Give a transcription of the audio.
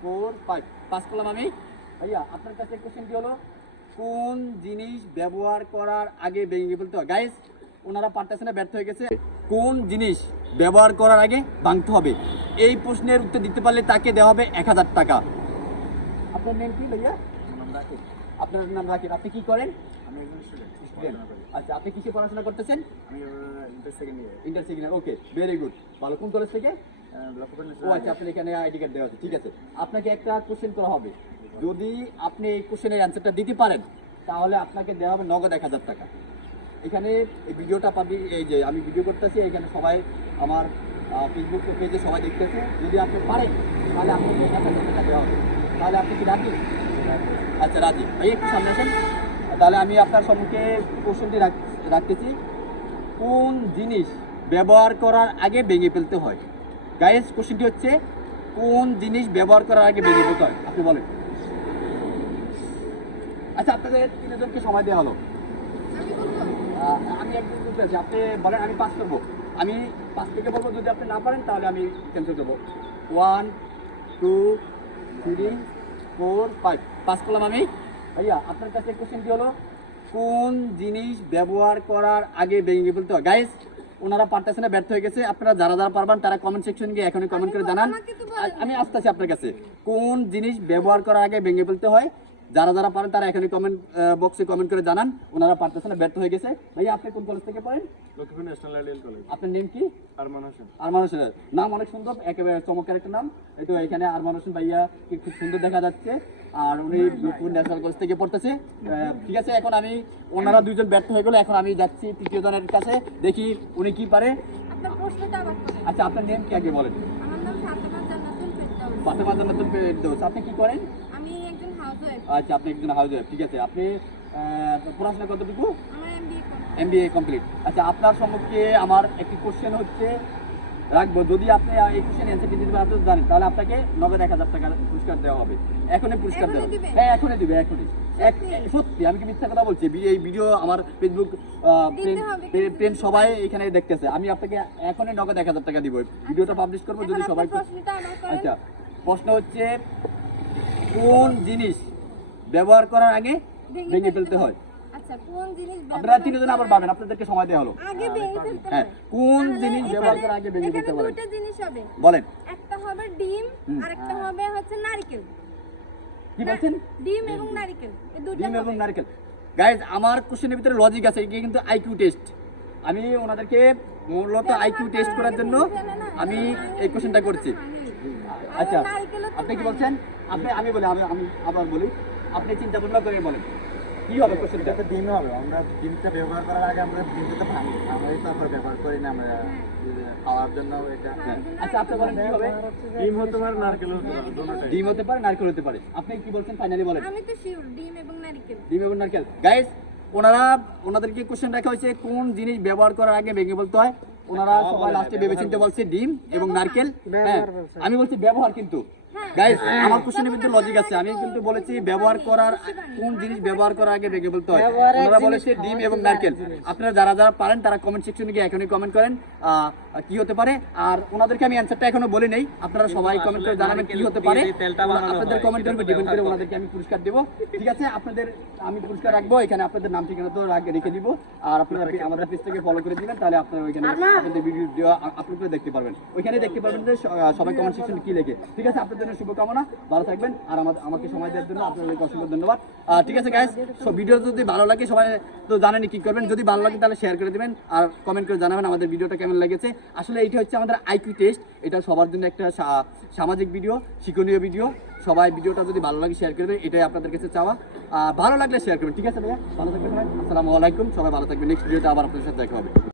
Four five pass করলাম আমি। ভাইয়া আপনার কাছে কোশ্চেনটি হলো কোন জিনিস ব্যবহার করার আগে ভেঙে বলতে হয়? গাইস ওনারা পারতেছে না ব্যর্থ হয়ে গেছে। কোন জিনিস ব্যবহার করার আগে ভাঙতে হবে? এই প্রশ্নের উত্তর দিতে পারলে তাকে দেওয়া হবে এক হাজার টাকা। আপনার নাম কি ভাইয়া? আপনার নাম রাখেন আপনি কি করেন? আমি একজন স্টুডেন্ট আচ্ছা আপনি কিসে পড়াশোনা করতেছেন? আমি inter second year inter second okay very good ভালো কোন কলেজ থেকে? আচ্ছা আপনার এখানে আইডি কার্ড দেওয়া ঠিক আছে। আপনাকে একটা কোশ্চেন করা হবে। যদি আপনি এই দিতে পারেন, তাহলে আপনাকে দেওয়া হবে নগদ এক হাজার টাকা। এখানে ভিডিওটা এই যে আমি ভিডিও সবাই আমার ফেসবুক পেজে সবাই দেখতেছে। যদি আপনি পারেন, তাহলে আপনাকে দেওয়া হবে। তাহলে আপনি কি আচ্ছা সামনে তাহলে আমি আপনার সম্মুখে কোশ্চেনটি রাখতেছি। কোন জিনিস ব্যবহার করার আগে ভেঙে ফেলতে হয়? গাইস কোশ্চেনটি হচ্ছে? কোন জিনিস ব্যবহার করার আগে ভেঙে ফেলতে হয়? আপনি বলেন। আচ্ছা আপনাদের তিনজনকে সময় দেওয়া হলো। আমি আমি একদিন বুঝতে পারছি আপনি বলেন আমি পাস করব। আমি পাঁচ থেকে বলব যদি আপনি না পারেন তাহলে আমি ক্যান্সেল করব। One two three four five pass করলাম আমি। ভাইয়া আপনার কাছে কোশ্চেনটি হলো? কোন জিনিস ব্যবহার করার আগে ভেঙে ফেলতে হয়? গাইস ওনারা পারতেছে না ব্যর্থ হয়ে গেছে। আপনারা যারা যারা পারবেন তারা কমেন্ট সেকশন গিয়ে এখনই কমেন্ট করে জানান। আমি আস্তে আস্তে আমি আসতেছি আপনার কাছে। কোন জিনিস ব্যবহার করার আগে ভেঙে ফেলতে হয়? যারা যারা পারেন তারা এখানে কমেন্ট বক্সে কমেন্ট করে জানান। ওনারা পারতেছে না ব্যর্থ হয়ে গেছে। ভাইয়া আপনি কোন কলেজ থেকে পড়েন? আপনার নেম কি? আরমান হোসেন। আর মানুষের নাম অনেক সুন্দর একেবারে চমৎকার একটা নাম। এই তো এখানে আর মানুষের ভাইয়া খুব সুন্দর দেখা যাচ্ছে। আর উনি লক্ষ্মীপুর ন্যাশনাল কলেজ থেকে পড়তেছে। আহ, ঠিক আছে এখন আমি ওনারা দুইজন ব্যর্থ হয়ে গেলো এখন আমি যাচ্ছি তৃতীয় জনের কাছে দেখি উনি কি পারে। আপনার প্রশ্নটা আবার করেন আচ্ছা আপনার নেম কি আগে বলেন? ফাতেমা জান্নাতুল ফেরদাউস ফাতেমা জান্নাতুল ফেরদৌস। আপনি কি করেন আমি একজন হাউস ওয়াইফ আচ্ছা আপনি একজন হাউস ওয়াইফ ঠিক আছে। আপনি পড়াশোনা কতটুকু? আমার এমবিএ এমবিএ কমপ্লিট আচ্ছা আপনার সম্মুখে আমার একটি কোশ্চেন হচ্ছে রাখব যদি আপনি এই কোশ্চেন অ্যান্সার দিতে পারেন আপনি জানেন তাহলে আপনাকে নগদ এক হাজার টাকা পুরস্কার দেওয়া হবে। এখনই পুরস্কার দেওয়া দিবে? হ্যাঁ এখনই দিবে এখনই। সত্যি? আমি কি মিথ্যা কথা বলছি? বি- এই ভিডিও আমার ফেসবুক ফ্রেন্ড সবাই এখানে দেখতেছে। আমি আপনাকে এখনই নগদ এক হাজার টাকা দিব। ভিডিওটা পাবলিশ করব যদি সবাই আচ্ছা প্রশ্ন হচ্ছে কোন জিনিস ব্যবহার করার আগে ভেঙে ফেলতে হয়। আচ্ছা আপনারা তিনজন আবার পাবেন আপনাদেরকে সময় দেওয়া হলো। আগে ভেঙে ফেলতে হ্যাঁ কোন জিনিস ব্যবহার করার আগে ভেঙে ফেলতে পারেন? দুটো জিনিস হবে। বলেন। একটা হবে ডিম আর একটা হবে হচ্ছে নারকেল। কি বলছেন? ডিম এবং নারকেল এই দুটো ডিম এবং নারকেল। গাইজ আমার কোশ্চেনের ভিতরে লজিক আছে এটি কিন্তু আইকিউ টেস্ট আমি ওনাদেরকে মূলত আইকিউ টেস্ট করার জন্য আমি এই কোশ্চেনটা করছি। আচ্ছা আপনি কি বলছেন? আপনি আমি বলি আমি আমি আবার বলি। আপনি চিন্তা ভাবনা করে বলেন। কি হবে কোশ্চেনটা তো ডিম হবে। আমরা ডিমটা ব্যবহার করার আগে আমরা ডিমটা তো ভাঙি। আমরা এই তারপর ব্যবহার করি না আমরা খাওয়ার জন্য এটা হ্যাঁ। আচ্ছা আপনি বলেন কি হবে? ডিম হতে পারে নারকেল হতে পারে দুটোটাই ডিম হতে পারে নারকেল হতে পারে। আপনি কি বলছেন? ফাইনালি বলেন। আমি তো শিওর ডিম এবং নারকেল। ডিম এবং নারকেল। গাইস ওনারা ওনাদেরকে কোশ্চেন রাখা হয়েছে কোন জিনিস ব্যবহার করার আগে ভেঙে বলতে হয়? ওনারা সবাই লাস্টে ভেবে চিন্তে বলছে ডিম এবং নারকেল। হ্যাঁ আমি বলছি ব্যবহার কিন্তু। গাইস আমার কোশ্চেনের ভিতরে লজিক আছে। আমি কিন্তু বলেছি ব্যবহার করার কোন জিনিস ব্যবহার করার আগে ভেঙে বলতে হয়। ওনারা বলেছে ডিম এবং নারকেল। আপনারা যারা যারা পারেন তারা কমেন্ট সেকশনে গিয়ে এখনই কমেন্ট করেন কি হতে পারে। আর ওনাদেরকে আমি অ্যান্সারটা এখনও বলে নেই। আপনারা সবাই কমেন্ট করে জানাবেন কি হতে পারে। আপনাদের কমেন্টের উপর ডিপেন্ড করে ওনাদেরকে আমি পুরস্কার দেবো। ঠিক আছে? আপনাদের আমি পুরস্কার রাখব। এখানে আপনাদের নাম ঠিকানা তো রাখ- দিব। আর আপনারা আমাদের পেজটাকে ফলো করে দিবেন তাহলে আপনারা ওইখানে আপনাদের ভিডিও আপলোড করে দেখতে পারবেন। ওইখানে দেখতে পারবেন যে সবাই কমেন্ট সেকশনে কি লেখে। ঠিক আছে? আপনাদের জন্য শুভকামনা। ভালো থাকবেন আর আমাদের আমাকে সময় দেওয়ার জন্য আপনাদেরকে অসংখ্য ধন্যবাদ। ঠিক আছে গাইস সো ভিডিও যদি ভালো লাগে, সবাই তো জানেনই কি করবেন। যদি ভালো লাগে তাহলে শেয়ার করে দিবেন আর কমেন্ট করে জানাবেন আমাদের ভিডিওটা কেমন লেগেছে। আসলে এইটা হচ্ছে আমাদের আইকিউ টেস্ট এটা সবার জন্য একটা সামাজিক ভিডিও শিক্ষণীয় ভিডিও সবাই ভিডিওটা যদি ভালো লাগে শেয়ার করবেন এটাই আপনাদের কাছে চাওয়া। ভালো লাগলে শেয়ার করবেন। ঠিক আছে ভাইয়া? ভালো থাকবেন সবাই। আসসালামু আলাইকুম। সবাই ভালো থাকবেন। নেক্সট ভিডিওটা আবার আপনাদের সাথে দেখা হবে।